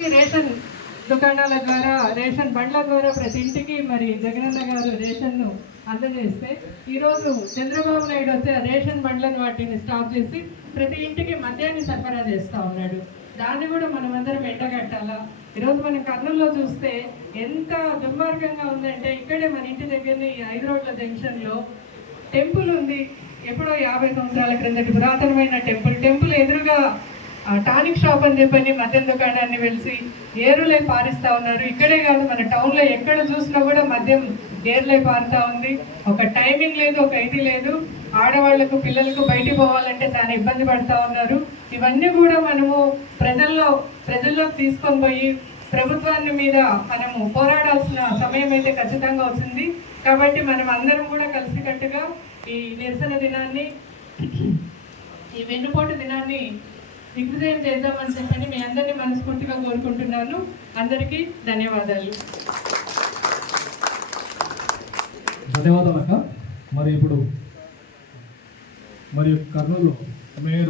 Ration దుకాణాల ద్వారా, ration బండ్ల ద్వారా ప్రతి ఇంటికి మరి జగనన్న గారు రేషన్ను అందజేస్తే ఈరోజు చంద్రబాబు నాయుడు వచ్చే రేషన్ బండ్లను వాటిని స్టాప్ చేసి ప్రతి ఇంటికి మద్యాన్ని సరఫరా చేస్తూ ఉన్నాడు. దాన్ని కూడా మనమందరం ఎండగట్టాలా. ఈరోజు మనం కర్నూలులో చూస్తే ఎంత దుర్మార్గంగా ఉందంటే, ఇక్కడే మన ఇంటి దగ్గరనే 5 రోడ్ల జంక్షన్లో టెంపుల్ ఉంది. ఎప్పుడో 50 సంవత్సరాల క్రిందటి పురాతనమైన టెంపుల్ ఎదురుగా టానిక్ షాప్ అని చెప్పని మద్యం దుకాణాన్ని వెలిసి ఏరులై పారిస్తూ ఉన్నారు. ఇక్కడే కాదు, మన టౌన్లో ఎక్కడ చూసినా కూడా మద్యం ఏరులై పారుతూ ఉంది. ఒక టైమింగ్ లేదు, ఒక ఇది లేదు. ఆడవాళ్లకు పిల్లలకు బయటికి పోవాలంటే చాలా ఇబ్బంది పడుతూ ఉన్నారు. ఇవన్నీ కూడా మనము ప్రజల్లోకి తీసుకొని పోయి ప్రభుత్వాన్ని మీద మనము పోరాడాల్సిన సమయం అయితే ఖచ్చితంగా వచ్చింది. కాబట్టి మనం అందరం కూడా కలిసికట్టుగా ఈ నిరసన దినాన్ని, ఈ వెన్నుపోటు దినాన్ని దిగ్విజయం చేద్దామని చెప్పని మీ అందరినీ మనస్ఫూర్తిగా కోరుకుంటున్నాను. అందరికీ ధన్యవాదాలు. అక్క. మరి ఇప్పుడు కర్నూలు మేయర్